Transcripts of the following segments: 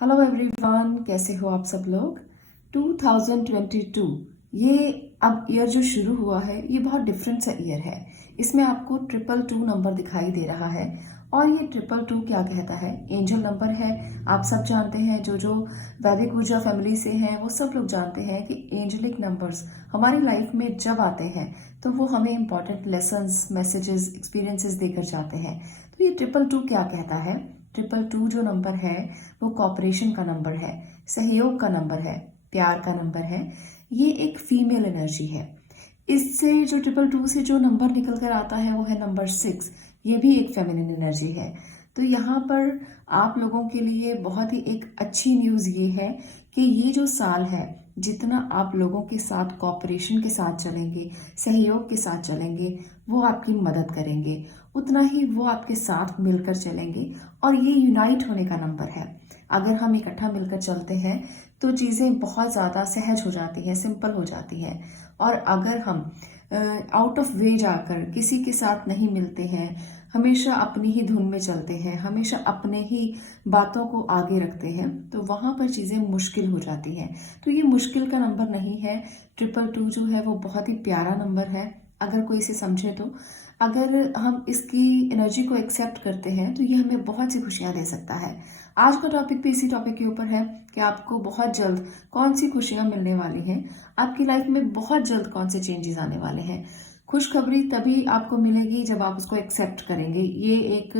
Hello everyone, कैसे हो आप सब लोग। 2022 ये अब ईयर जो शुरू हुआ है ये बहुत डिफरेंट सा ईयर है। इसमें आपको 222 नंबर दिखाई दे रहा है। और ये 222 क्या कहता है? एंजल नंबर है। आप सब जानते हैं, जो वैदिक ऊर्जा फैमिली से हैं वो सब लोग जानते हैं कि एंजलिक नंबर्स हमारी लाइफ में जब आते हैं तो वो हमें इंपॉर्टेंट लेसन्स, मैसेजेस, एक्सपीरियंसेस देकर जाते हैं। तो ये 222 क्या कहता है? 222 जो नंबर है वो कॉपरेशन का नंबर है, सहयोग का नंबर है, प्यार का नंबर है। ये एक फीमेल एनर्जी है। इससे जो 222 से जो नंबर निकल कर आता है वो है नंबर 6। ये भी एक फेमिनिन एनर्जी है। तो यहाँ पर आप लोगों के लिए बहुत ही एक अच्छी न्यूज़ ये है कि ये जो साल है, जितना आप लोगों के साथ कॉपरेशन के साथ चलेंगे, सहयोग के साथ चलेंगे, वो आपकी मदद करेंगे, उतना ही वो आपके साथ मिलकर चलेंगे। और ये यूनाइट होने का नंबर है। अगर हम इकट्ठा मिलकर चलते हैं तो चीज़ें बहुत ज़्यादा सहज हो जाती हैं, सिंपल हो जाती हैं। और अगर हम आउट ऑफ वे जाकर किसी के साथ नहीं मिलते हैं, हमेशा अपनी ही धुन में चलते हैं, हमेशा अपने ही बातों को आगे रखते हैं, तो वहाँ पर चीज़ें मुश्किल हो जाती हैं। तो ये मुश्किल का नंबर नहीं है। 222 जो है वो बहुत ही प्यारा नंबर है अगर कोई इसे समझे तो। अगर हम इसकी एनर्जी को एक्सेप्ट करते हैं तो ये हमें बहुत सी खुशियाँ दे सकता है। आज का टॉपिक भी इसी टॉपिक के ऊपर है कि आपको बहुत जल्द कौन सी खुशियाँ मिलने वाली हैं, आपकी लाइफ में बहुत जल्द कौन से चेंजेस आने वाले हैं। खुशखबरी तभी आपको मिलेगी जब आप उसको एक्सेप्ट करेंगे। ये एक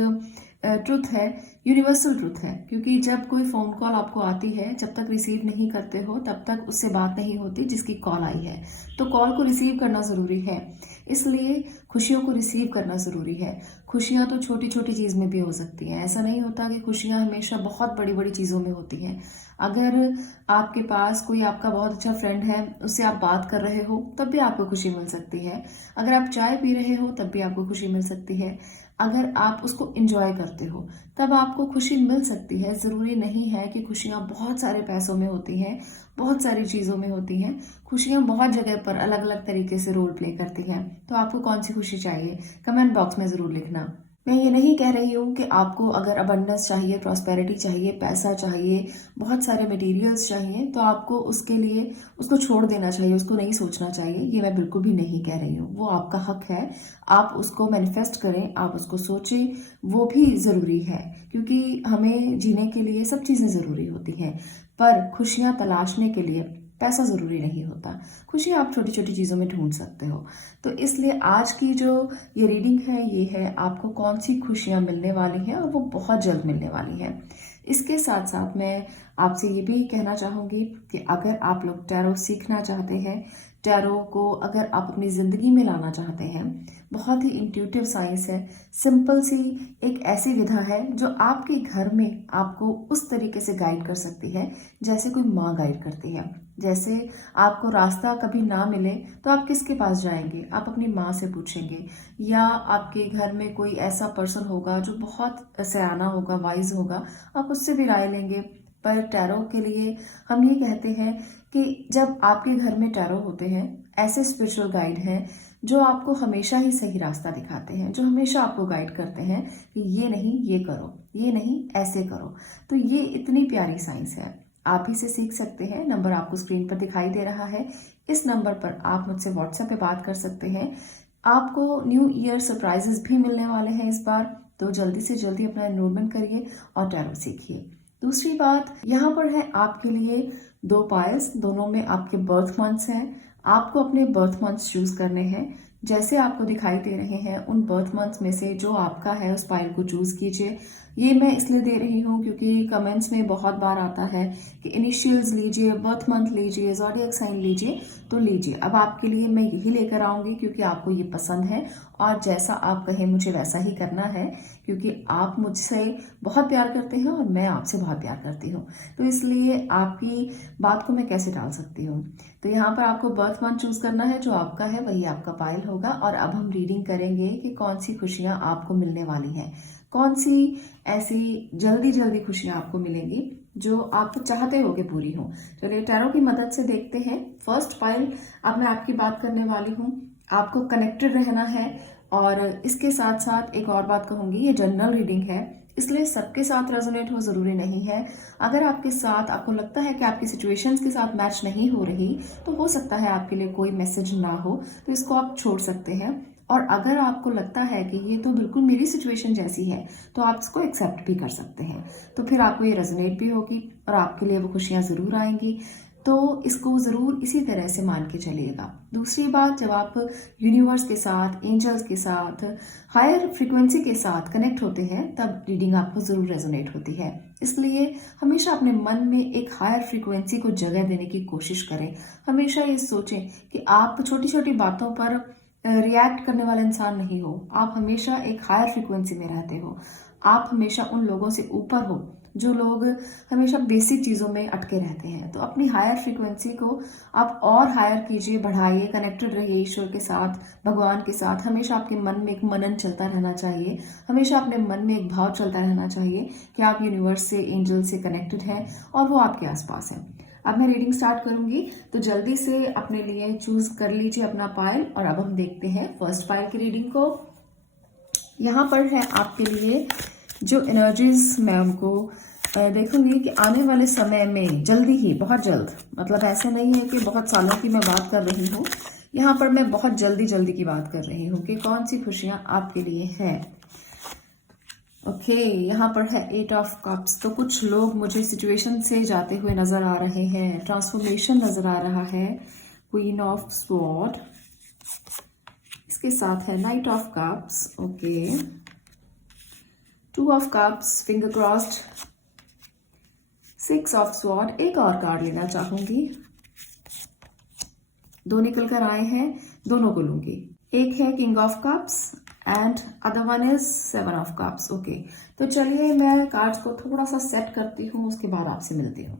ट्रुथ है, यूनिवर्सल ट्रुथ है। क्योंकि जब कोई फ़ोन कॉल आपको आती है, जब तक रिसीव नहीं करते हो तब तक उससे बात नहीं होती जिसकी कॉल आई है। तो कॉल को रिसीव करना ज़रूरी है, इसलिए खुशियों को रिसीव करना ज़रूरी है। खुशियाँ तो छोटी छोटी चीज़ में भी हो सकती हैं। ऐसा नहीं होता कि खुशियाँ हमेशा बहुत बड़ी बड़ी चीज़ों में होती हैं। अगर आपके पास कोई आपका बहुत अच्छा फ्रेंड है, उससे आप बात कर रहे हो तब भी आपको खुशी मिल सकती है। अगर आप चाय पी रहे हो तब भी आपको खुशी मिल सकती है। अगर आप उसको इंजॉय करते हो तब आपको खुशी मिल सकती है। ज़रूरी नहीं है कि खुशियाँ बहुत सारे पैसों में होती हैं, बहुत सारी चीज़ों में होती हैं। खुशियाँ बहुत जगह पर अलग अलग तरीके से रोल प्ले करती हैं। तो आपको कौन सी खुशी चाहिए, कमेंट बॉक्स में ज़रूर लिखना। मैं ये नहीं कह रही हूँ कि आपको अगर अबंडेंस चाहिए, प्रॉस्पेरिटी चाहिए, पैसा चाहिए, बहुत सारे मटेरियल्स चाहिए तो आपको उसके लिए उसको छोड़ देना चाहिए, उसको नहीं सोचना चाहिए। ये मैं बिल्कुल भी नहीं कह रही हूँ। वो आपका हक है, आप उसको मैनिफेस्ट करें, आप उसको सोचें, वो भी ज़रूरी है। क्योंकि हमें जीने के लिए सब चीज़ें ज़रूरी होती हैं, पर खुशियाँ तलाशने के लिए पैसा ज़रूरी नहीं होता। खुशी आप छोटी छोटी चीज़ों में ढूंढ सकते हो। तो इसलिए आज की जो ये रीडिंग है ये है आपको कौन सी खुशियाँ मिलने वाली हैं, और वो बहुत जल्द मिलने वाली हैं। इसके साथ साथ मैं आपसे ये भी कहना चाहूँगी कि अगर आप लोग टैरो सीखना चाहते हैं, टैरो को अगर आप अपनी ज़िंदगी में लाना चाहते हैं, बहुत ही इंट्यूटिव साइंस है। सिंपल सी एक ऐसी विधा है जो आपके घर में आपको उस तरीके से गाइड कर सकती है जैसे कोई माँ गाइड करती है। जैसे आपको रास्ता कभी ना मिले तो आप किसके पास जाएंगे? आप अपनी माँ से पूछेंगे, या आपके घर में कोई ऐसा पर्सन होगा जो बहुत सयाना होगा, वाइज होगा, आप उससे भी राय लेंगे। पर टैरो के लिए हम ये कहते हैं कि जब आपके घर में टैरो होते हैं, ऐसे स्पिरिचुअल गाइड हैं जो आपको हमेशा ही सही रास्ता दिखाते हैं, जो हमेशा आपको गाइड करते हैं कि ये नहीं ये करो, ये नहीं ऐसे करो। तो ये इतनी प्यारी साइंस है, आप ही से सीख सकते हैं। नंबर आपको स्क्रीन पर दिखाई दे रहा है। इस नंबर पर आप मुझसे व्हाट्सएप पे बात कर सकते हैं। आपको न्यू ईयर सरप्राइजेस भी मिलने वाले हैं इस बार, तो जल्दी से जल्दी अपना एनरोलमेंट करिए और टैरो सीखिए। दूसरी बात यहाँ पर है आपके लिए 2 पायल्स, दोनों में आपके बर्थ मंथ्स हैं। आपको अपने बर्थ मंथ्स चूज करने हैं। जैसे आपको दिखाई दे रहे हैं उन बर्थ मंथ्स में से जो आपका है उस पायल को चूज कीजिए। ये मैं इसलिए दे रही हूँ क्योंकि कमेंट्स में बहुत बार आता है कि इनिशियल्स लीजिए, बर्थ मंथ लीजिए, ज़ोडिएक साइन लीजिए। तो लीजिए, अब आपके लिए मैं यही लेकर आऊँगी क्योंकि आपको ये पसंद है, और जैसा आप कहें मुझे वैसा ही करना है। क्योंकि आप मुझसे बहुत प्यार करते हैं और मैं आपसे बहुत प्यार करती हूँ, तो इसलिए आपकी बात को मैं कैसे टाल सकती हूँ। तो यहाँ पर आपको बर्थ मंथ चूज करना है, जो आपका है वही आपका पायल होगा। और अब हम रीडिंग करेंगे कि कौन सी खुशियाँ आपको मिलने वाली हैं, कौन सी ऐसी जल्दी जल्दी खुशियाँ आपको मिलेंगी जो आप चाहते हो कि पूरी हो। चलिए टैरो की मदद से देखते हैं। फर्स्ट पायल अब मैं आपकी बात करने वाली हूँ। आपको कनेक्टेड रहना है। और इसके साथ साथ एक और बात कहूँगी, ये जनरल रीडिंग है, इसलिए सबके साथ रेजोनेट हो ज़रूरी नहीं है। अगर आपके साथ आपको लगता है कि आपकी सिचुएशंस के साथ मैच नहीं हो रही, तो हो सकता है आपके लिए कोई मैसेज ना हो, तो इसको आप छोड़ सकते हैं। और अगर आपको लगता है कि ये तो बिल्कुल मेरी सिचुएशन जैसी है, तो आप इसको एक्सेप्ट भी कर सकते हैं। तो फिर आपको ये रेजोनेट भी होगी और आपके लिए वो खुशियाँ ज़रूर आएंगी। तो इसको ज़रूर इसी तरह से मान के चलिएगा। दूसरी बात, जब आप यूनिवर्स के साथ, एंजल्स के साथ, हायर फ्रीक्वेंसी के साथ कनेक्ट होते हैं, तब रीडिंग आपको ज़रूर रेजोनेट होती है। इसलिए हमेशा अपने मन में एक हायर फ्रीक्वेंसी को जगह देने की कोशिश करें। हमेशा ये सोचें कि आप छोटी छोटी बातों पर रिएक्ट करने वाला इंसान नहीं हो। आप हमेशा एक हायर फ्रीक्वेंसी में रहते हो। आप हमेशा उन लोगों से ऊपर हो जो लोग हमेशा बेसिक चीज़ों में अटके रहते हैं। तो अपनी हायर फ्रीक्वेंसी को आप और हायर कीजिए, बढ़ाइए, कनेक्टेड रहिए ईश्वर के साथ, भगवान के साथ। हमेशा आपके मन में एक मनन चलता रहना चाहिए। हमेशा अपने मन में एक भाव चलता रहना चाहिए कि आप यूनिवर्स से, एंजल से कनेक्टेड हैं और वो आपके आसपास हैं। अब मैं रीडिंग स्टार्ट करूंगी, तो जल्दी से अपने लिए चूज कर लीजिए अपना पायल। और अब हम देखते हैं फर्स्ट पायल की रीडिंग को। यहाँ पर है आपके लिए जो एनर्जीज मैं हमको देखूंगी कि आने वाले समय में जल्दी ही, बहुत जल्द, मतलब ऐसे नहीं है कि बहुत सालों की मैं बात कर रही हूँ। यहाँ पर मैं बहुत जल्दी जल्दी की बात कर रही हूँ कि कौन सी खुशियाँ आपके लिए हैं। ओके, यहाँ पर है 8 ऑफ कप्स। तो कुछ लोग मुझे सिचुएशन से जाते हुए नजर आ रहे हैं, ट्रांसफॉर्मेशन नजर आ रहा है। क्वीन ऑफ स्वॉर्ड, इसके साथ है night of cups. Okay, 2 of cups, finger crossed, 6 of sword. एक और कार्ड लेना चाहूंगी, 2 निकल कर आए हैं, दोनों को लूंगी। एक है king of cups and other one is 7 of cups. Okay, तो चलिए मैं कार्ड्स को थोड़ा सा सेट करती हूँ, उसके बाद आपसे मिलती हूँ।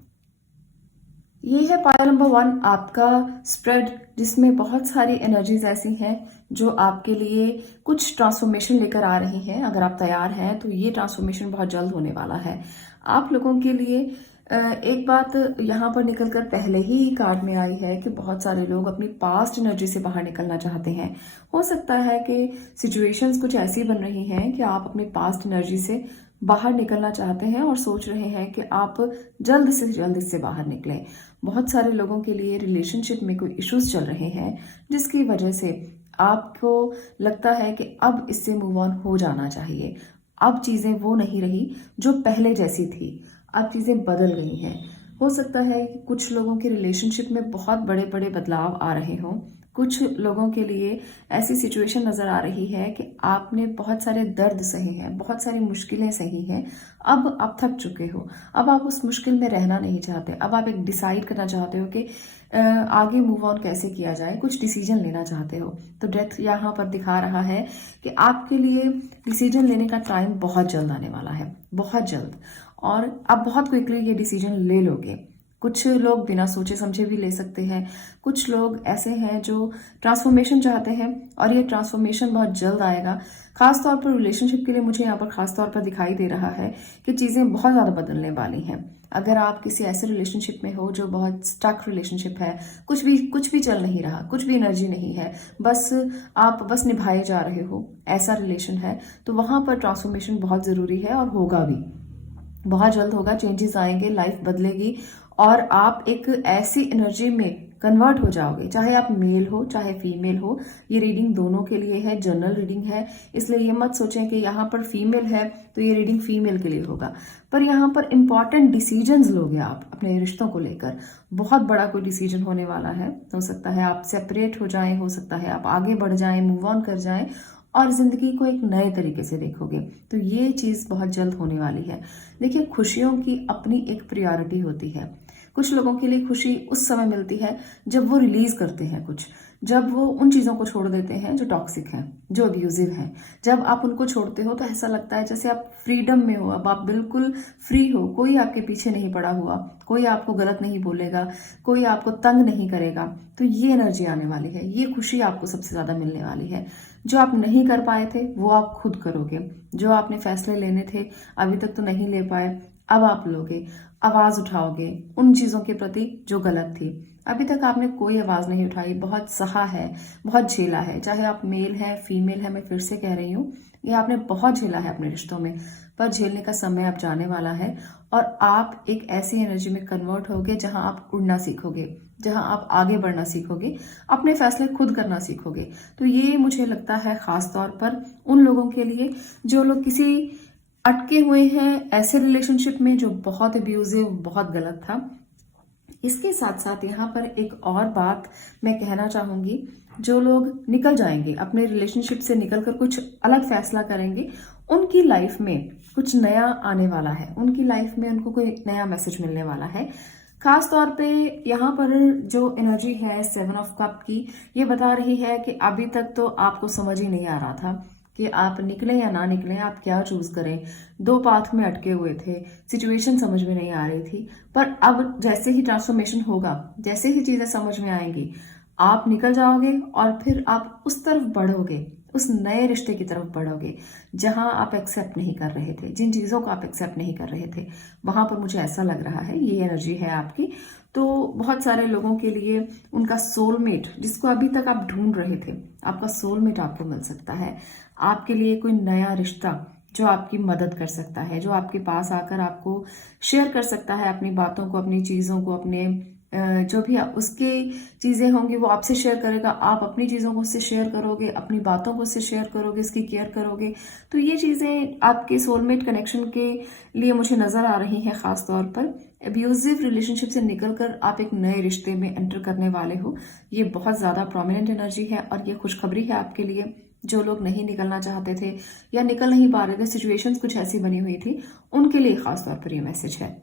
ये है पायल नंबर 1, आपका स्प्रेड, जिसमें बहुत सारी एनर्जीज ऐसी हैं जो आपके लिए कुछ ट्रांसफॉर्मेशन लेकर आ रही हैं। अगर आप तैयार हैं तो ये ट्रांसफॉर्मेशन बहुत जल्द होने वाला है आप लोगों के लिए। एक बात यहाँ पर निकलकर पहले ही कार्ड में आई है कि बहुत सारे लोग अपनी पास्ट एनर्जी से बाहर निकलना चाहते हैं। हो सकता है कि सिचुएशंस कुछ ऐसी बन रही हैं कि आप अपनी पास्ट एनर्जी से बाहर निकलना चाहते हैं और सोच रहे हैं कि आप जल्द से जल्द इससे बाहर निकलें। बहुत सारे लोगों के लिए रिलेशनशिप में कोई इश्यूज चल रहे हैं, जिसकी वजह से आपको लगता है कि अब इससे मूव ऑन हो जाना चाहिए। अब चीज़ें वो नहीं रही जो पहले जैसी थी, अब चीज़ें बदल गई हैं। हो सकता है कि कुछ लोगों के रिलेशनशिप में बहुत बड़े बड़े बदलाव आ रहे हों। कुछ लोगों के लिए ऐसी सिचुएशन नज़र आ रही है कि आपने बहुत सारे दर्द सहे हैं, बहुत सारी मुश्किलें सही हैं। अब आप थक चुके हो, अब आप उस मुश्किल में रहना नहीं चाहते। अब आप एक डिसाइड करना चाहते हो कि आगे मूव ऑन कैसे किया जाए, कुछ डिसीजन लेना चाहते हो। तो डेथ यहाँ पर दिखा रहा है कि आपके लिए डिसीजन लेने का टाइम बहुत जल्द आने वाला है, बहुत जल्द, और आप बहुत क्विकली ये डिसीजन ले लोगे। कुछ लोग बिना सोचे समझे भी ले सकते हैं। कुछ लोग ऐसे हैं जो ट्रांसफॉर्मेशन चाहते हैं और ये ट्रांसफॉर्मेशन बहुत जल्द आएगा। खास तौर पर रिलेशनशिप के लिए मुझे यहाँ पर खास तौर पर दिखाई दे रहा है कि चीज़ें बहुत ज़्यादा बदलने वाली हैं। अगर आप किसी ऐसे रिलेशनशिप में हो जो बहुत स्टक रिलेशनशिप है, कुछ भी चल नहीं रहा, कुछ भी एनर्जी नहीं है, आप बस निभाए जा रहे हो, ऐसा रिलेशन है, तो वहाँ पर ट्रांसफॉर्मेशन बहुत ज़रूरी है और होगा भी, बहुत जल्द होगा। चेंजेस आएंगे, लाइफ बदलेगी और आप एक ऐसी एनर्जी में कन्वर्ट हो जाओगे, चाहे आप मेल हो चाहे फीमेल हो। ये रीडिंग दोनों के लिए है, जनरल रीडिंग है, इसलिए ये मत सोचें कि यहाँ पर फीमेल है तो ये रीडिंग फीमेल के लिए होगा। पर यहाँ पर इंपॉर्टेंट डिसीजंस लोगे आप अपने रिश्तों को लेकर। बहुत बड़ा कोई डिसीजन होने वाला है। हो सकता है आप सेपरेट हो जाएं, हो सकता है आप आगे बढ़ जाएं, मूव ऑन कर जाएं और जिंदगी को एक नए तरीके से देखोगे। तो ये चीज़ बहुत जल्द होने वाली है। देखिए, खुशियों की अपनी एक प्रायोरिटी होती है। कुछ लोगों के लिए खुशी उस समय मिलती है जब वो रिलीज करते हैं कुछ, जब वो उन चीज़ों को छोड़ देते हैं जो टॉक्सिक हैं, जो अब्यूजिव हैं। जब आप उनको छोड़ते हो तो ऐसा लगता है जैसे आप फ्रीडम में हो, अब आप बिल्कुल फ्री हो, कोई आपके पीछे नहीं पड़ा हुआ, कोई आपको गलत नहीं बोलेगा, कोई आपको तंग नहीं करेगा। तो ये एनर्जी आने वाली है, ये खुशी आपको सबसे ज़्यादा मिलने वाली है। जो आप नहीं कर पाए थे वो आप खुद करोगे। जो आपने फैसले लेने थे अभी तक तो नहीं ले पाए, अब आप लोगे, आवाज उठाओगे उन चीजों के प्रति जो गलत थी। अभी तक आपने कोई आवाज नहीं उठाई, बहुत सहा है, बहुत झेला है। चाहे आप मेल है फीमेल है, मैं फिर से कह रही हूँ, ये आपने बहुत झेला है अपने रिश्तों में, पर झेलने का समय अब जाने वाला है और आप एक ऐसी एनर्जी में कन्वर्ट होगे जहां आप उड़ना सीखोगे, जहां आप आगे बढ़ना सीखोगे, अपने फैसले खुद करना सीखोगे। तो ये मुझे लगता है खास तौर पर उन लोगों के लिए जो लोग किसी अटके हुए हैं ऐसे रिलेशनशिप में जो बहुत अब्यूजिव, बहुत गलत था। इसके साथ साथ यहाँ पर एक और बात मैं कहना चाहूंगी, जो लोग निकल जाएंगे अपने रिलेशनशिप से निकलकर कुछ अलग फैसला करेंगे, उनकी लाइफ में कुछ नया आने वाला है, उनकी लाइफ में उनको कोई नया मैसेज मिलने वाला है। खास तौर पे यहाँ पर जो एनर्जी है 7 ऑफ कप की, ये बता रही है कि अभी तक तो आपको समझ ही नहीं आ रहा था कि आप निकले या ना निकले, आप क्या चूज करें। दो पाथ में अटके हुए थे, सिचुएशन समझ में नहीं आ रही थी। पर अब जैसे ही ट्रांसफॉर्मेशन होगा, जैसे ही चीजें समझ में आएंगी, आप निकल जाओगे और फिर आप उस तरफ बढ़ोगे, उस नए रिश्ते की तरफ बढ़ोगे जहां आप एक्सेप्ट नहीं कर रहे थे, जिन चीजों को आप एक्सेप्ट नहीं कर रहे थे, वहां पर मुझे ऐसा लग रहा है ये एनर्जी है आपकी। तो बहुत सारे लोगों के लिए उनका सोलमेट, जिसको अभी तक आप ढूंढ रहे थे, आपका सोलमेट आपको मिल सकता है। आपके लिए कोई नया रिश्ता जो आपकी मदद कर सकता है, जो आपके पास आकर आपको शेयर कर सकता है अपनी बातों को, अपनी चीजों को, अपने जो भी उसके चीजें होंगी वो आपसे शेयर करेगा, आप अपनी चीजों को उससे शेयर करोगे, अपनी बातों को उससे शेयर करोगे, उसकी केयर करोगे। तो ये चीजें आपके सोलमेट कनेक्शन के लिए मुझे नजर आ रही हैं। खास तौर पर अब्यूजिव रिलेशनशिप से निकलकर आप एक नए रिश्ते में एंटर करने वाले हो, ये बहुत ज्यादा प्रोमिनेंट एनर्जी है और ये खुशखबरी है आपके लिए। जो लोग नहीं निकलना चाहते थे या निकल नहीं पा रहे थे, सिचुएशंस कुछ ऐसी बनी हुई थी, उनके लिए खास तौर पर ये मैसेज है।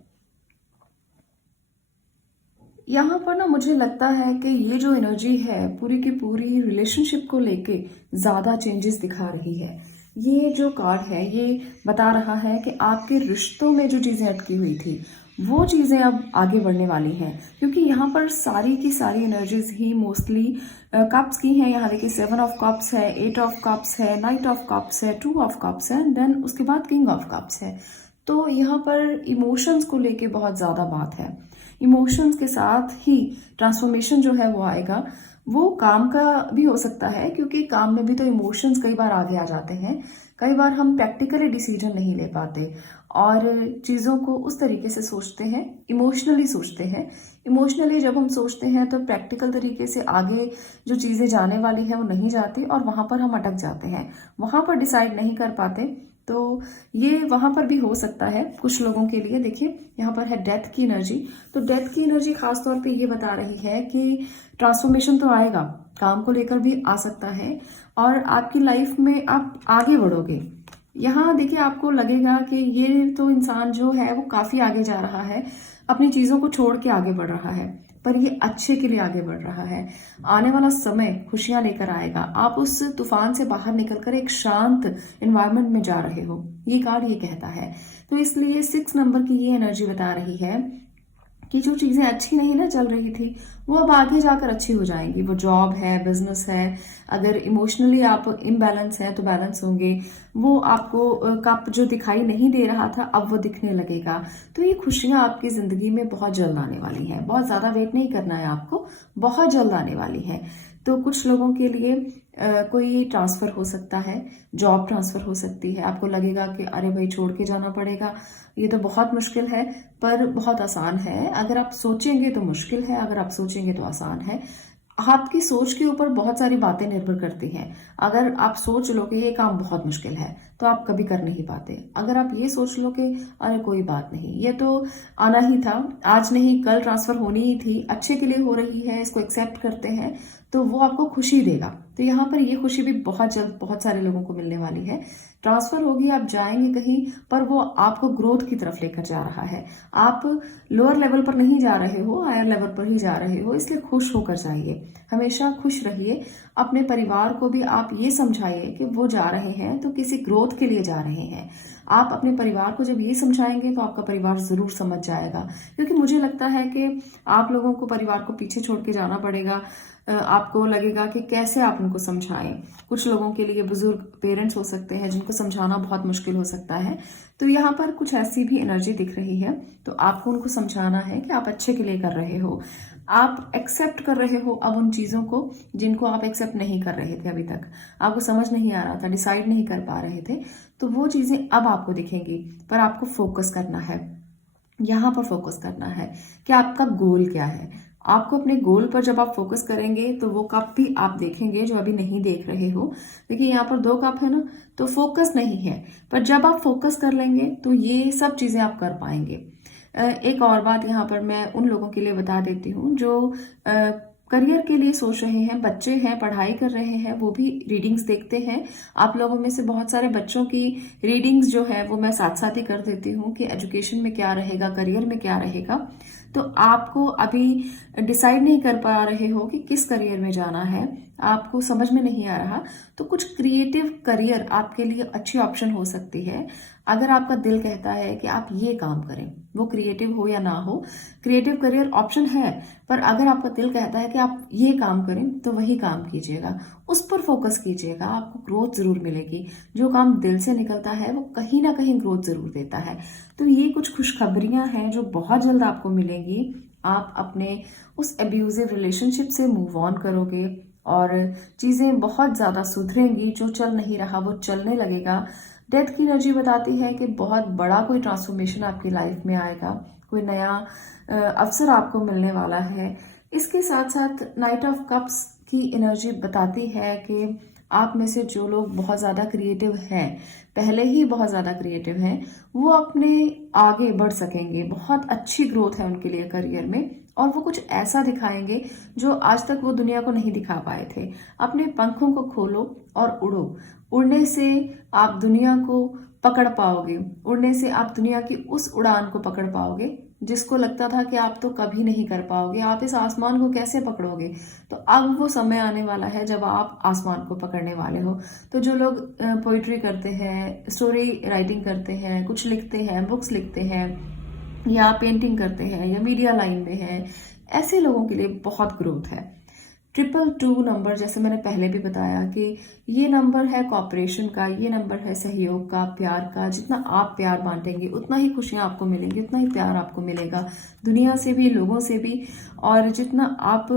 यहाँ पर ना मुझे लगता है कि ये जो एनर्जी है पूरी की पूरी रिलेशनशिप को लेके ज्यादा चेंजेस दिखा रही है। ये जो कार्ड है ये बता रहा है कि आपके रिश्तों में जो चीजें अटकी हुई थी वो चीजें अब आगे बढ़ने वाली हैं, क्योंकि यहाँ पर सारी की सारी एनर्जीज ही मोस्टली कप्स की हैं। यहाँ देखिए 7 ऑफ कप्स है, 8 ऑफ कप्स है, नाइट ऑफ कप्स है, 2 ऑफ कप्स है, देन उसके बाद किंग ऑफ कप्स है। तो यहाँ पर इमोशंस को लेके बहुत ज्यादा बात है। इमोशंस के साथ ही ट्रांसफॉर्मेशन जो है वो आएगा। वो काम का भी हो सकता है, क्योंकि काम में भी तो इमोशंस कई बार आगे आ जाते हैं। कई बार हम प्रैक्टिकली डिसीजन नहीं ले पाते और चीज़ों को उस तरीके से सोचते हैं, इमोशनली सोचते हैं। इमोशनली जब हम सोचते हैं तो प्रैक्टिकल तरीके से आगे जो चीज़ें जाने वाली है वो नहीं जाती और वहां पर हम अटक जाते हैं, वहां पर डिसाइड नहीं कर पाते। तो ये वहां पर भी हो सकता है कुछ लोगों के लिए। देखिए यहाँ पर है डेथ की एनर्जी। तो डेथ की एनर्जी खास तौर पे ये बता रही है कि ट्रांसफॉर्मेशन तो आएगा, काम को लेकर भी आ सकता है और आपकी लाइफ में आप आगे बढ़ोगे। यहाँ देखिए आपको लगेगा कि ये तो इंसान जो है वो काफी आगे जा रहा है, अपनी चीजों को छोड़ के आगे बढ़ रहा है, पर ये अच्छे के लिए आगे बढ़ रहा है। आने वाला समय खुशियां लेकर आएगा। आप उस तूफान से बाहर निकलकर एक शांत एनवायरनमेंट में जा रहे हो, ये कार्ड ये कहता है। तो इसलिए 6 नंबर की ये एनर्जी बता रही है कि जो चीजें अच्छी नहीं ना चल रही थी वो अब आगे जाकर अच्छी हो जाएंगी। वो जॉब है, बिजनेस है, अगर इमोशनली आप इम्बैलेंस है तो बैलेंस होंगे। वो आपको कप जो दिखाई नहीं दे रहा था अब वो दिखने लगेगा। तो ये खुशियां आपकी जिंदगी में बहुत जल्द आने वाली हैं। बहुत ज्यादा वेट नहीं करना है आपको, बहुत जल्द आने वाली है। तो कुछ लोगों के लिए कोई ट्रांसफर हो सकता है, जॉब ट्रांसफर हो सकती है। आपको लगेगा कि अरे भाई छोड़ के जाना पड़ेगा, ये तो बहुत मुश्किल है, पर बहुत आसान है। अगर आप सोचेंगे तो मुश्किल है, अगर आप सोचेंगे तो आसान है। आपकी सोच के ऊपर बहुत सारी बातें निर्भर करती हैं। अगर आप सोच लो कि ये काम बहुत मुश्किल है तो आप कभी कर नहीं पाते। अगर आप ये सोच लो कि अरे कोई बात नहीं, ये तो आना ही था, आज नहीं कल ट्रांसफर होनी ही थी, अच्छे के लिए हो रही है, इसको एक्सेप्ट करते हैं, तो वो आपको खुशी देगा। तो यहाँ पर ये खुशी भी बहुत जल्द बहुत सारे लोगों को मिलने वाली है। ट्रांसफर होगी, आप जाएंगे कहीं पर, वो आपको ग्रोथ की तरफ लेकर जा रहा है। आप लोअर लेवल पर नहीं जा रहे हो, हायर लेवल पर ही जा रहे हो, इसलिए खुश होकर जाइए, हमेशा खुश रहिए। अपने परिवार को भी आप ये समझाइए कि वो जा रहे हैं तो किसी ग्रोथ के लिए जा रहे हैं। आप अपने परिवार को जब ये समझाएंगे तो आपका परिवार जरूर समझ जाएगा, क्योंकि मुझे लगता है कि आप लोगों को परिवार को पीछे छोड़ के जाना पड़ेगा। आपको लगेगा कि कैसे आप उनको समझाएं। कुछ लोगों के लिए बुजुर्ग पेरेंट्स हो सकते हैं जिनको समझाना बहुत मुश्किल हो सकता है। तो यहाँ पर कुछ ऐसी भी एनर्जी दिख रही है, तो आपको उनको समझाना है कि आप अच्छे के लिए कर रहे हो। आप एक्सेप्ट कर रहे हो अब उन चीज़ों को जिनको आप एक्सेप्ट नहीं कर रहे थे अभी तक, आपको समझ नहीं आ रहा था, डिसाइड नहीं कर पा रहे थे, तो वो चीज़ें अब आपको दिखेंगी। पर आपको फोकस करना है, यहाँ पर फोकस करना है कि आपका गोल क्या है। आपको अपने गोल पर जब आप फोकस करेंगे तो वो कप भी आप देखेंगे जो अभी नहीं देख रहे हो। देखिए यहाँ पर 2 कप है ना, तो फोकस नहीं है, पर जब आप फोकस कर लेंगे तो ये सब चीज़ें आप कर पाएंगे। एक और बात यहाँ पर मैं उन लोगों के लिए बता देती हूँ जो करियर के लिए सोच रहे हैं, बच्चे हैं, पढ़ाई कर रहे हैं, वो भी रीडिंग्स देखते हैं। आप लोगों में से बहुत सारे बच्चों की रीडिंग्स जो है वो मैं साथ साथ ही कर देती हूँ कि एजुकेशन में क्या रहेगा, करियर में क्या रहेगा। तो आपको अभी डिसाइड नहीं कर पा रहे हो कि किस करियर में जाना है, आपको समझ में नहीं आ रहा, तो कुछ क्रिएटिव करियर आपके लिए अच्छी ऑप्शन हो सकती है। अगर आपका दिल कहता है कि आप ये काम करें, वो क्रिएटिव हो या ना हो, क्रिएटिव करियर ऑप्शन है, पर अगर आपका दिल कहता है कि आप ये काम करें तो वही काम कीजिएगा, उस पर फोकस कीजिएगा, आपको ग्रोथ जरूर मिलेगी। जो काम दिल से निकलता है वो कहीं ना कहीं ग्रोथ जरूर देता है। तो ये कुछ खुशखबरियां हैं जो बहुत जल्द आपको मिलेंगी। आप अपने उस एब्यूजिव रिलेशनशिप से मूव ऑन करोगे और चीज़ें बहुत ज़्यादा सुधरेंगी। जो चल नहीं रहा वो चलने लगेगा। डेथ की एनर्जी बताती है कि बहुत बड़ा कोई ट्रांसफॉर्मेशन आपकी लाइफ में आएगा, कोई नया अवसर आपको मिलने वाला है। इसके साथ साथ नाइट ऑफ कप्स की एनर्जी बताती है कि आप में से जो लोग बहुत ज़्यादा क्रिएटिव हैं, पहले ही बहुत ज़्यादा क्रिएटिव हैं, वो अपने आगे बढ़ सकेंगे। बहुत अच्छी ग्रोथ है उनके लिए करियर में और वो कुछ ऐसा दिखाएंगे जो आज तक वो दुनिया को नहीं दिखा पाए थे। अपने पंखों को खोलो और उड़ो। उड़ने से आप दुनिया को पकड़ पाओगे, उड़ने से आप दुनिया की उस उड़ान को पकड़ पाओगे जिसको लगता था कि आप तो कभी नहीं कर पाओगे, आप इस आसमान को कैसे पकड़ोगे। तो अब वो समय आने वाला है जब आप आसमान को पकड़ने वाले हो। तो जो लोग पोइट्री करते हैं, स्टोरी राइटिंग करते हैं, कुछ लिखते हैं, बुक्स लिखते हैं या पेंटिंग करते हैं या मीडिया लाइन में हैं, ऐसे लोगों के लिए बहुत ग्रोथ है। 222 नंबर, जैसे मैंने पहले भी बताया कि ये नंबर है कॉपरेशन का, ये नंबर है सहयोग का, प्यार का। जितना आप प्यार बांटेंगे उतना ही खुशियां आपको मिलेंगी, उतना ही प्यार आपको मिलेगा दुनिया से भी, लोगों से भी। और जितना आप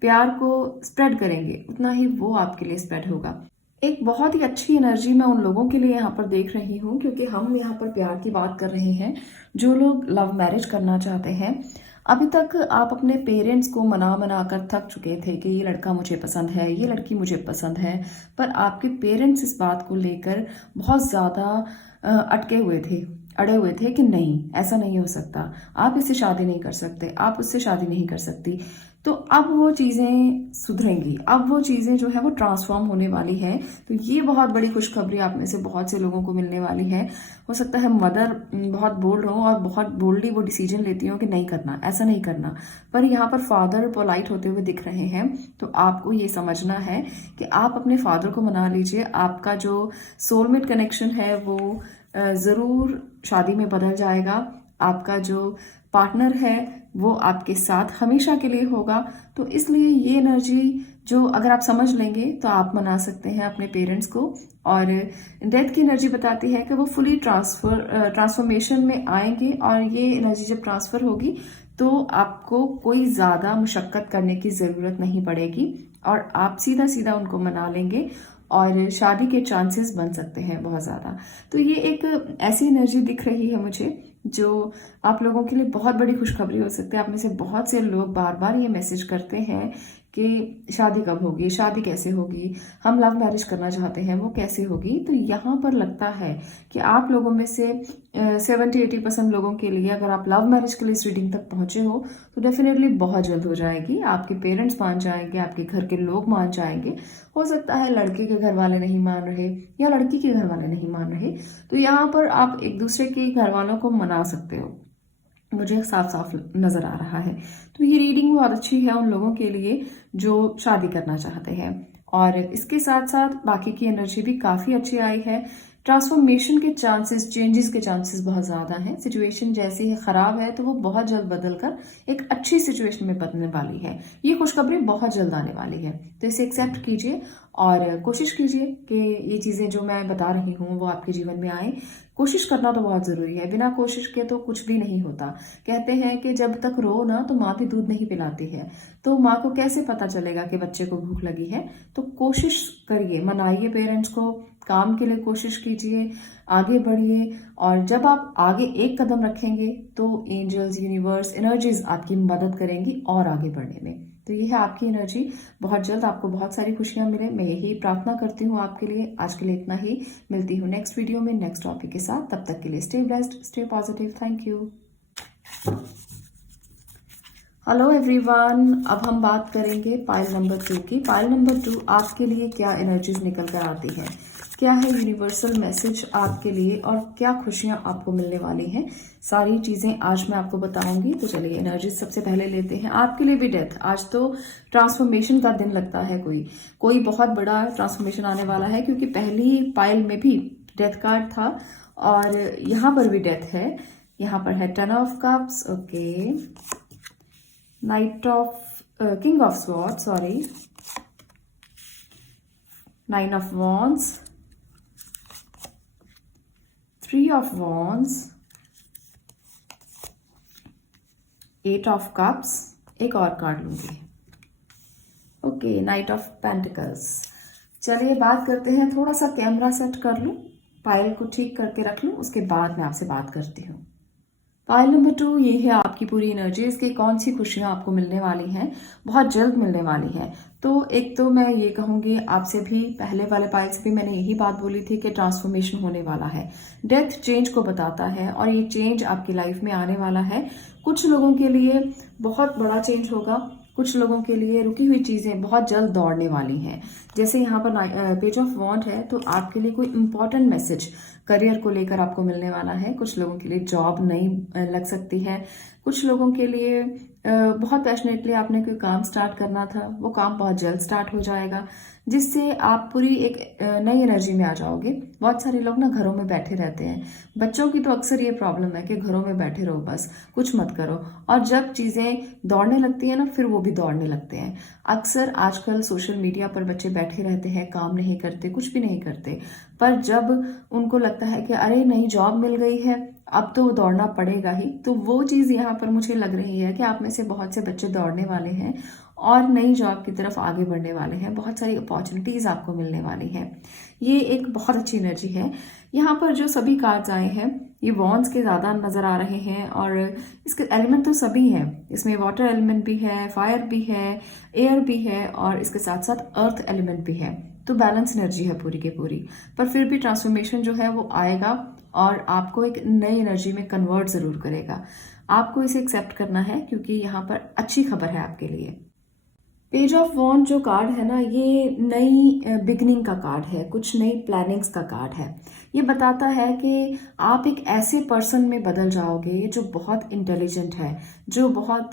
प्यार को स्प्रेड करेंगे उतना ही वो आपके लिए स्प्रेड होगा। एक बहुत ही अच्छी एनर्जी मैं उन लोगों के लिए यहाँ पर देख रही हूँ, क्योंकि हम यहाँ पर प्यार की बात कर रहे हैं। जो लोग लव मैरिज करना चाहते हैं, अभी तक आप अपने पेरेंट्स को मना मना कर थक चुके थे कि ये लड़का मुझे पसंद है, ये लड़की मुझे पसंद है, पर आपके पेरेंट्स इस बात को लेकर बहुत ज़्यादा अटके हुए थे, अड़े हुए थे कि नहीं, ऐसा नहीं हो सकता, आप इससे शादी नहीं कर सकते, आप उससे शादी नहीं कर सकती। तो अब वो चीज़ें सुधरेंगी, अब वो चीज़ें जो है वो ट्रांसफॉर्म होने वाली है। तो ये बहुत बड़ी खुशखबरी आप में से बहुत से लोगों को मिलने वाली है। हो सकता है मदर बहुत बोल्ड हो और बहुत बोल्डली वो डिसीजन लेती हो कि नहीं करना, ऐसा नहीं करना, पर यहाँ पर फादर पोलाइट होते हुए दिख रहे हैं। तो आपको ये समझना है कि आप अपने फादर को मना लीजिए। आपका जो सोलमेट कनेक्शन है वो ज़रूर शादी में बदल जाएगा। आपका जो पार्टनर है वो आपके साथ हमेशा के लिए होगा। तो इसलिए ये एनर्जी जो अगर आप समझ लेंगे तो आप मना सकते हैं अपने पेरेंट्स को। और डेथ की एनर्जी बताती है कि वो फुली ट्रांसफॉर्मेशन में आएंगे और ये एनर्जी जब ट्रांसफर होगी तो आपको कोई ज़्यादा मुशक्क़त करने की ज़रूरत नहीं पड़ेगी और आप सीधा सीधा उनको मना लेंगे और शादी के चांसेस बन सकते हैं बहुत ज़्यादा। तो ये एक ऐसी एनर्जी दिख रही है मुझे जो आप लोगों के लिए बहुत बड़ी खुशखबरी हो सकती है। आप में से बहुत से लोग बार बार ये मैसेज करते हैं कि शादी कब होगी, शादी कैसे होगी, हम लव मैरिज करना चाहते हैं, वो कैसे होगी। तो यहाँ पर लगता है कि आप लोगों में से 70-80% लोगों के लिए, अगर आप लव मैरिज के लिए इस रीडिंग तक पहुंचे हो तो डेफिनेटली बहुत जल्द हो जाएगी। आपके पेरेंट्स मान जाएंगे, आपके घर के लोग मान जाएंगे। हो सकता है लड़के के घर वाले नहीं मान रहे या लड़की के घर वाले नहीं मान रहे, तो यहाँ पर आप एक दूसरे के घर वालों को मना सकते हो, मुझे साफ साफ नजर आ रहा है। तो ये रीडिंग बहुत अच्छी है उन लोगों के लिए जो शादी करना चाहते हैं। और इसके साथ साथ बाकी की एनर्जी भी काफ़ी अच्छी आई है। ट्रांसफॉर्मेशन के चांसेस, चेंजेस के चांसेस बहुत ज़्यादा हैं। सिचुएशन जैसी है ख़राब है तो वो बहुत जल्द बदलकर एक अच्छी सिचुएशन में बदलने वाली है। ये खुशखबरी बहुत जल्द आने वाली है, तो इसे एक्सेप्ट कीजिए और कोशिश कीजिए कि ये चीज़ें जो मैं बता रही हूँ वो आपके जीवन में आए। कोशिश करना तो बहुत ज़रूरी है, बिना कोशिश के तो कुछ भी नहीं होता। कहते हैं कि जब तक रो ना तो माँ भी दूध नहीं पिलाती है, तो माँ को कैसे पता चलेगा कि बच्चे को भूख लगी है। तो कोशिश करिए, मनाइए पेरेंट्स को, काम के लिए कोशिश कीजिए, आगे बढ़िए। और जब आप आगे एक कदम रखेंगे तो एंजल्स, यूनिवर्स, एनर्जीज आपकी मदद करेंगी और आगे बढ़ने में। तो ये है आपकी एनर्जी। बहुत जल्द आपको बहुत सारी खुशियां मिले, मैं यही प्रार्थना करती हूँ आपके लिए। आज के लिए इतना ही, मिलती हूँ नेक्स्ट वीडियो में नेक्स्ट टॉपिक के साथ। तब तक के लिए stay blessed, stay positive. Thank you. Hello everyone, अब हम बात करेंगे पाइल नंबर 2 की। पाइल नंबर 2 आपके लिए क्या एनर्जीज निकल कर आती है, क्या है यूनिवर्सल मैसेज आपके लिए और क्या खुशियां आपको मिलने वाली हैं, सारी चीजें आज मैं आपको बताऊंगी। तो चलिए एनर्जीज सबसे पहले लेते हैं। आपके लिए भी डेथ, आज तो ट्रांसफॉर्मेशन का दिन लगता है। कोई बहुत बड़ा ट्रांसफॉर्मेशन आने वाला है, क्योंकि पहली पाइल में भी डेथ कार्ड था और यहाँ पर भी डेथ है। यहाँ पर है 10 of cups, okay, night of king of sword, sorry, 9 of wands, 3 of wands, 8 of cups, एक और कार्ड लूंगी, ओके, नाइट ऑफ पेंटिकल्स। चलिए बात करते हैं, थोड़ा सा कैमरा सेट कर लूं, पायल को ठीक करके रख लूं, उसके बाद मैं आपसे बात करती हूँ। पाइल नंबर 2, ये है आपकी पूरी एनर्जी। इसकी कौन सी खुशियां आपको मिलने वाली हैं, बहुत जल्द मिलने वाली हैं। तो एक तो मैं ये कहूँगी आपसे भी, पहले वाले पाइल से भी मैंने यही बात बोली थी कि ट्रांसफॉर्मेशन होने वाला है। डेथ चेंज को बताता है और ये चेंज आपकी लाइफ में आने वाला है। कुछ लोगों के लिए बहुत बड़ा चेंज होगा, कुछ लोगों के लिए रुकी हुई चीजें बहुत जल्द दौड़ने वाली हैं। जैसे यहाँ पर पेज ऑफ वॉन्ड है, तो आपके लिए कोई इंपॉर्टेंट मैसेज करियर को लेकर आपको मिलने वाला है। कुछ लोगों के लिए जॉब नई लग सकती है, कुछ लोगों के लिए बहुत पैशनेटली आपने कोई काम स्टार्ट करना था, वो काम बहुत जल्द स्टार्ट हो जाएगा, जिससे आप पूरी एक नई एनर्जी में आ जाओगे। बहुत सारे लोग ना घरों में बैठे रहते हैं, बच्चों की तो अक्सर ये प्रॉब्लम है कि घरों में बैठे रहो, बस कुछ मत करो। और जब चीज़ें दौड़ने लगती है ना, फिर वो भी दौड़ने लगते हैं। अक्सर आजकल सोशल मीडिया पर बच्चे बैठे रहते हैं, काम नहीं करते, कुछ भी नहीं करते, पर जब उनको लगता है कि अरे नई जॉब मिल गई है, अब तो दौड़ना पड़ेगा ही, तो वो चीज़ यहाँ पर मुझे लग रही है कि आप में से बहुत से बच्चे दौड़ने वाले हैं और नई जॉब की तरफ आगे बढ़ने वाले हैं। बहुत सारी अपॉर्चुनिटीज आपको मिलने वाली हैं। ये एक बहुत अच्छी एनर्जी है। यहाँ पर जो सभी कार्ड्स आए हैं, ये वॉन्ड्स के ज़्यादा नज़र आ रहे हैं और इसके एलिमेंट तो सभी हैं। इसमें वाटर एलिमेंट भी है, फायर भी है, एयर भी है और इसके साथ साथ अर्थ एलिमेंट भी है। तो बैलेंस एनर्जी है पूरी की पूरी, पर फिर भी ट्रांसफॉर्मेशन जो है वो आएगा और आपको एक नई एनर्जी में कन्वर्ट ज़रूर करेगा। आपको इसे एक्सेप्ट करना है, क्योंकि यहाँ पर अच्छी खबर है आपके लिए। पेज ऑफ वॉन्ड जो कार्ड है ना, ये नई बिगनिंग का कार्ड है, कुछ नई प्लानिंग्स का कार्ड है। ये बताता है कि आप एक ऐसे पर्सन में बदल जाओगे जो बहुत इंटेलिजेंट है, जो बहुत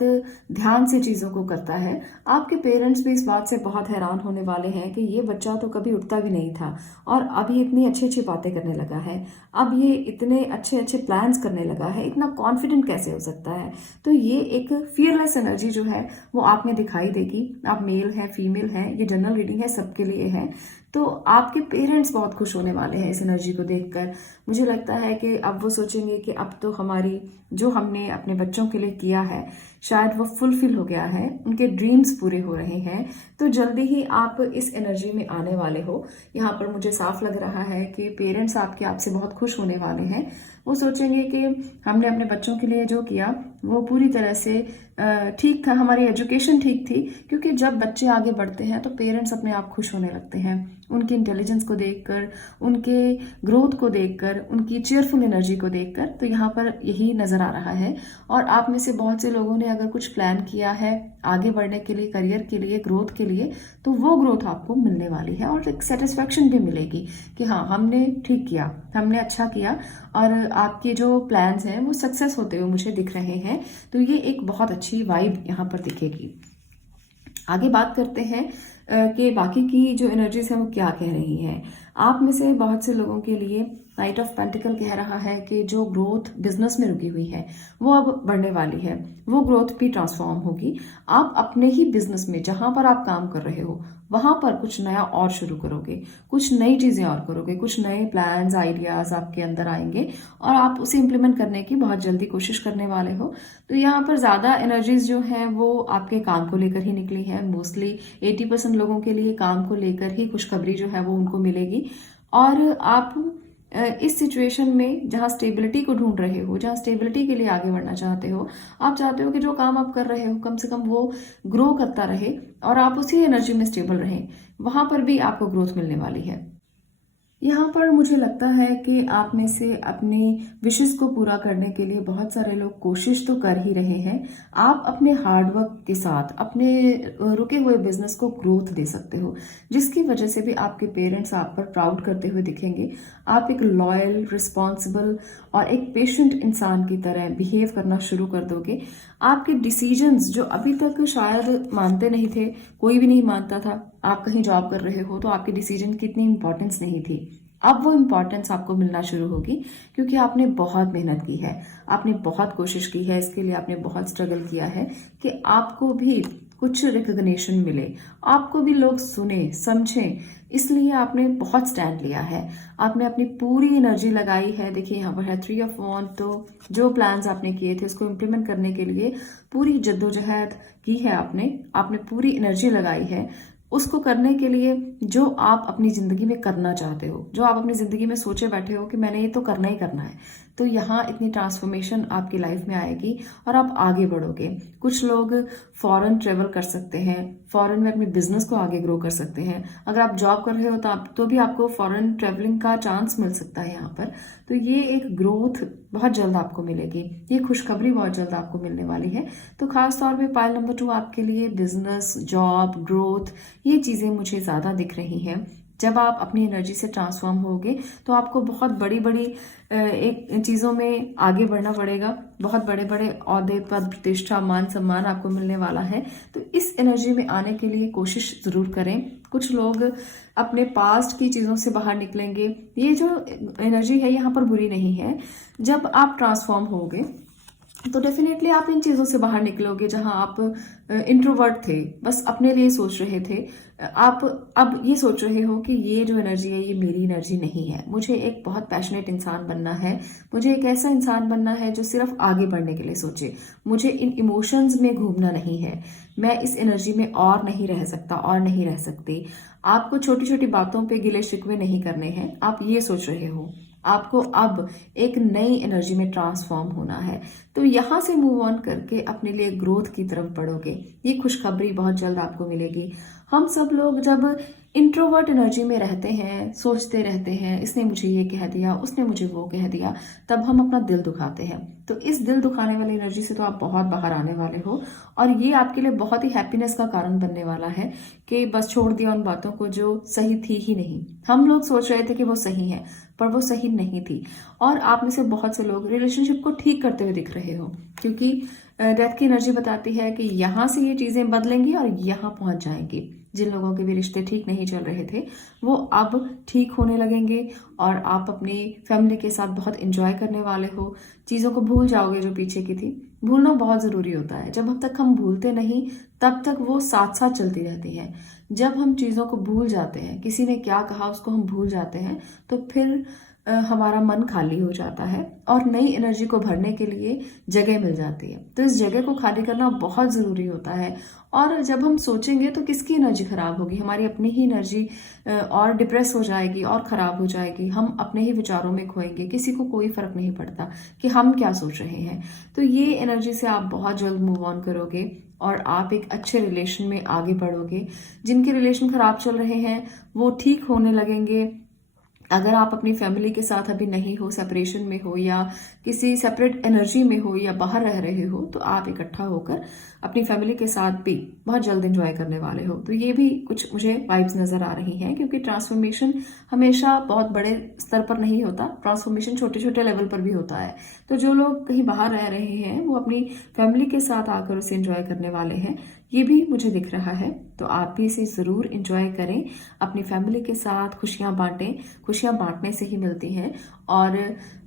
ध्यान से चीज़ों को करता है। आपके पेरेंट्स भी इस बात से बहुत हैरान होने वाले हैं कि ये बच्चा तो कभी उठता भी नहीं था और अब ये इतनी अच्छी अच्छी बातें करने लगा है, अब ये इतने अच्छे अच्छे प्लान्स करने लगा है, इतना कॉन्फिडेंट कैसे हो सकता है। तो ये एक फियरलेस एनर्जी जो है वो आप में दिखाई देगी। आप मेल हैं, फीमेल हैं, ये जनरल रीडिंग है, सबके लिए है। तो आपके पेरेंट्स बहुत खुश होने वाले हैं इस एनर्जी को देखकर। मुझे लगता है कि अब वो सोचेंगे कि अब तो हमारी जो हमने अपने बच्चों के लिए किया है शायद वो फुलफिल हो गया है, उनके ड्रीम्स पूरे हो रहे हैं। तो जल्दी ही आप इस एनर्जी में आने वाले हो। यहाँ पर मुझे साफ लग रहा है कि पेरेंट्स आपसे बहुत खुश होने वाले हैं। वो सोचेंगे कि हमने अपने बच्चों के लिए जो किया वो पूरी तरह से ठीक था, हमारी एजुकेशन ठीक थी। क्योंकि जब बच्चे आगे बढ़ते हैं तो पेरेंट्स अपने आप खुश होने लगते हैं, उनकी इंटेलिजेंस को देखकर, उनके ग्रोथ को देखकर, उनकी चेयरफुल एनर्जी को देखकर। तो यहाँ पर यही नज़र आ रहा है। और आप में से बहुत से लोगों ने अगर कुछ प्लान किया है आगे बढ़ने के लिए, करियर के लिए, ग्रोथ के लिए, तो वो ग्रोथ आपको मिलने वाली है और एक सेटिस्फेक्शन भी मिलेगी कि हाँ हमने ठीक किया, हमने अच्छा किया और आपके जो प्लान्स हैं वो सक्सेस होते हुए मुझे दिख रहे हैं। तो ये एक बहुत अच्छी वाइब यहाँ पर दिखेगी। आगे बात करते हैं कि बाकी की जो एनर्जीज हैं वो क्या कह रही हैं। आप में से बहुत से लोगों के लिए नाइट ऑफ पेंटिकल कह रहा है कि जो ग्रोथ बिजनेस में रुकी हुई है वो अब बढ़ने वाली है, वो ग्रोथ भी ट्रांसफॉर्म होगी। आप अपने ही बिजनेस में जहां पर आप काम कर रहे हो वहां पर कुछ नया और शुरू करोगे, कुछ नई चीजें और करोगे, कुछ नए प्लान्स आइडियाज आपके अंदर आएंगे और आप उसे इम्प्लीमेंट करने की बहुत जल्दी कोशिश करने वाले हो। तो यहाँ पर ज्यादा एनर्जीज जो है वो आपके काम को लेकर ही निकली है। मोस्टली 80% लोगों के लिए काम को लेकर ही खुशखबरी जो है वो उनको मिलेगी। और आप इस सिचुएशन में जहां स्टेबिलिटी को ढूंढ रहे हो, जहां स्टेबिलिटी के लिए आगे बढ़ना चाहते हो, आप चाहते हो कि जो काम आप कर रहे हो कम से कम वो ग्रो करता रहे और आप उसी एनर्जी में स्टेबल रहें, वहां पर भी आपको ग्रोथ मिलने वाली है। यहाँ पर मुझे लगता है कि आप में से अपनी विशेस को पूरा करने के लिए बहुत सारे लोग कोशिश तो कर ही रहे हैं। आप अपने हार्डवर्क के साथ अपने रुके हुए बिजनेस को ग्रोथ दे सकते हो, जिसकी वजह से भी आपके पेरेंट्स आप पर प्राउड करते हुए दिखेंगे। आप एक लॉयल, रिस्पॉन्सिबल और एक पेशेंट इंसान की तरह बिहेव करना शुरू कर दोगे। आपके डिसीजंस जो अभी तक शायद मानते नहीं थे, कोई भी नहीं मानता था, आप कहीं जॉब कर रहे हो तो आपके डिसीजन की इतनी इंपॉर्टेंस नहीं थी, अब वो इम्पॉर्टेंस आपको मिलना शुरू होगी क्योंकि आपने बहुत मेहनत की है, आपने बहुत कोशिश की है, इसके लिए आपने बहुत स्ट्रगल किया है कि आपको भी कुछ रिकग्निशन मिले, आपको भी लोग सुने समझें, इसलिए आपने बहुत स्टैंड लिया है, आपने अपनी पूरी एनर्जी लगाई है। देखिए यहाँ पर है 3 ऑफ वॉन्ड, तो जो प्लान्स आपने किए थे उसको इम्प्लीमेंट करने के लिए पूरी जद्दोजहद की है आपने पूरी एनर्जी लगाई है उसको करने के लिए जो आप अपनी जिंदगी में करना चाहते हो, जो आप अपनी जिंदगी में सोचे बैठे हो कि मैंने ये तो करना ही करना है। तो यहाँ इतनी ट्रांसफॉर्मेशन आपकी लाइफ में आएगी और आप आगे बढ़ोगे। कुछ लोग फॉरेन ट्रेवल कर सकते हैं, फॉरेन में अपने बिजनेस को आगे ग्रो कर सकते हैं। अगर आप जॉब कर रहे हो तो भी आपको फॉरेन ट्रेवलिंग का चांस मिल सकता है यहाँ पर। तो ये एक ग्रोथ बहुत जल्द आपको मिलेगी, ये खुशखबरी बहुत जल्द आपको मिलने वाली है। तो खास तौर पे पाइल नंबर 2 आपके लिए बिजनेस, जॉब, ग्रोथ, ये चीजें मुझे ज्यादा दिख रही हैं। जब आप अपनी एनर्जी से ट्रांसफॉर्म होगे तो आपको बहुत बड़ी बड़ी एक चीज़ों में आगे बढ़ना पड़ेगा, बहुत बड़े बड़े औहदे, पद, प्रतिष्ठा, मान सम्मान आपको मिलने वाला है। तो इस एनर्जी में आने के लिए कोशिश ज़रूर करें। कुछ लोग अपने पास्ट की चीज़ों से बाहर निकलेंगे। ये जो एनर्जी है यहाँ पर बुरी नहीं है। जब आप ट्रांसफॉर्म होगे तो डेफिनेटली आप इन चीज़ों से बाहर निकलोगे जहां आप इंट्रोवर्ट थे, बस अपने लिए सोच रहे थे। आप अब ये सोच रहे हो कि ये जो एनर्जी है ये मेरी एनर्जी नहीं है, मुझे एक बहुत पैशनेट इंसान बनना है, मुझे एक ऐसा इंसान बनना है जो सिर्फ आगे बढ़ने के लिए सोचे, मुझे इन इमोशंस में घूमना नहीं है, मैं इस एनर्जी में और नहीं रह सकता और नहीं रह सकती। आपको छोटी छोटी बातों पे गिले शिकवे नहीं करने हैं, आप ये सोच रहे हो। आपको अब एक नई एनर्जी में ट्रांसफॉर्म होना है। तो यहाँ से मूव ऑन करके अपने लिए ग्रोथ की तरफ बढ़ोगे। ये खुशखबरी बहुत जल्द आपको मिलेगी। हम सब लोग जब इंट्रोवर्ट एनर्जी में रहते हैं, सोचते रहते हैं, इसने मुझे ये कह दिया, उसने मुझे वो कह दिया, तब हम अपना दिल दुखाते हैं। तो इस दिल दुखाने वाली एनर्जी से तो आप बहुत बाहर आने वाले हो और ये आपके लिए बहुत ही हैप्पीनेस का कारण बनने वाला है कि बस छोड़ दिया उन बातों को जो सही थी ही नहीं। हम लोग सोच रहे थे कि वो सही है पर वो सही नहीं थी। और आप में से बहुत से लोग रिलेशनशिप को ठीक करते हुए दिख रहे हो क्योंकि डेथ की एनर्जी बताती है कि यहाँ से ये चीजें बदलेंगी और यहाँ पहुंच जाएंगी। जिन लोगों के भी रिश्ते ठीक नहीं चल रहे थे वो अब ठीक होने लगेंगे और आप अपनी फैमिली के साथ बहुत एंजॉय करने वाले हो। चीज़ों को भूल जाओगे जो पीछे की थी। भूलना बहुत ज़रूरी होता है। जब तक हम भूलते नहीं तब तक वो साथ साथ चलती रहती है। जब हम चीज़ों को भूल जाते हैं, किसी ने क्या कहा उसको हम भूल जाते हैं, तो फिर हमारा मन खाली हो जाता है और नई एनर्जी को भरने के लिए जगह मिल जाती है। तो इस जगह को खाली करना बहुत ज़रूरी होता है। और जब हम सोचेंगे तो किसकी एनर्जी खराब होगी? हमारी अपनी ही एनर्जी और डिप्रेस हो जाएगी और ख़राब हो जाएगी। हम अपने ही विचारों में खोएंगे, किसी को कोई फ़र्क नहीं पड़ता कि हम क्या सोच रहे हैं। तो ये एनर्जी से आप बहुत जल्द मूव ऑन करोगे और आप एक अच्छे रिलेशन में आगे बढ़ोगे। जिनके रिलेशन खराब चल रहे हैं वो ठीक होने लगेंगे। अगर आप अपनी फैमिली के साथ अभी नहीं हो, सेपरेशन में हो या किसी सेपरेट एनर्जी में हो या बाहर रह रहे हो, तो आप इकट्ठा होकर अपनी फैमिली के साथ भी बहुत जल्द एंजॉय करने वाले हो। तो ये भी कुछ मुझे वाइब्स नजर आ रही हैं क्योंकि ट्रांसफॉर्मेशन हमेशा बहुत बड़े स्तर पर नहीं होता, ट्रांसफॉर्मेशन छोटे छोटे लेवल पर भी होता है। तो जो लोग कहीं बाहर रह रहे हैं वो अपनी फैमिली के साथ आकर उसे एंजॉय करने वाले हैं। ये भी मुझे दिख रहा है। तो आप भी इसे ज़रूर इंजॉय करें, अपनी फैमिली के साथ खुशियाँ बांटें। खुशियाँ बांटने से ही मिलती हैं और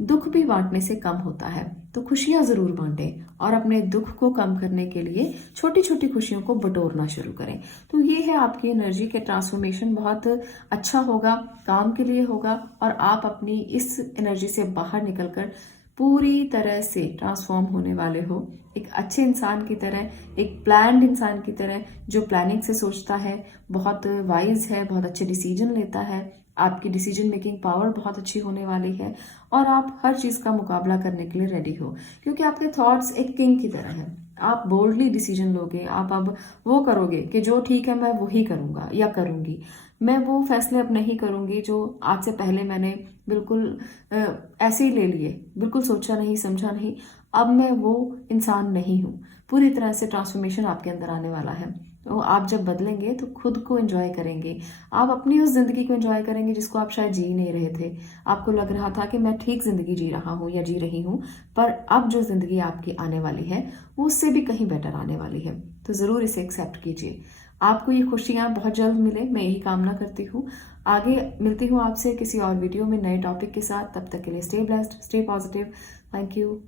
दुख भी बांटने से कम होता है। तो खुशियाँ ज़रूर बांटें और अपने दुख को कम करने के लिए छोटी छोटी खुशियों को बटोरना शुरू करें। तो ये है आपकी एनर्जी के ट्रांसफॉर्मेशन बहुत अच्छा होगा, काम के लिए होगा और आप अपनी इस एनर्जी से बाहर निकलकर पूरी तरह से ट्रांसफॉर्म होने वाले हो, एक अच्छे इंसान की तरह, एक प्लान्ड इंसान की तरह जो प्लानिंग से सोचता है, बहुत वाइज है, बहुत अच्छे डिसीजन लेता है। आपकी डिसीजन मेकिंग पावर बहुत अच्छी होने वाली है और आप हर चीज़ का मुकाबला करने के लिए रेडी हो, क्योंकि आपके थॉट्स एक किंग की तरह है। आप बोल्डली डिसीजन लोगे, आप अब वो करोगे कि जो ठीक है मैं वही करूँगा या करूँगी। मैं वो फैसले अब नहीं करूँगी जो आज से पहले मैंने बिल्कुल ऐसे ही ले लिए, बिल्कुल सोचा नहीं, समझा नहीं। अब मैं वो इंसान नहीं हूँ। पूरी तरह से ट्रांसफॉर्मेशन आपके अंदर आने वाला है। तो आप जब बदलेंगे तो खुद को एंजॉय करेंगे, आप अपनी उस ज़िंदगी को एंजॉय करेंगे जिसको आप शायद जी नहीं रहे थे। आपको लग रहा था कि मैं ठीक ज़िंदगी जी रहा हूँ या जी रही हूँ, पर अब जो ज़िंदगी आपकी आने वाली है वो उससे भी कहीं बेटर आने वाली है। तो ज़रूर इसे एक्सेप्ट कीजिए। आपको ये खुशियाँ बहुत जल्द मिले, मैं यही कामना करती हूँ। आगे मिलती हूँ आपसे किसी और वीडियो में नए टॉपिक के साथ। तब तक के लिए stay blessed, stay positive. Thank you.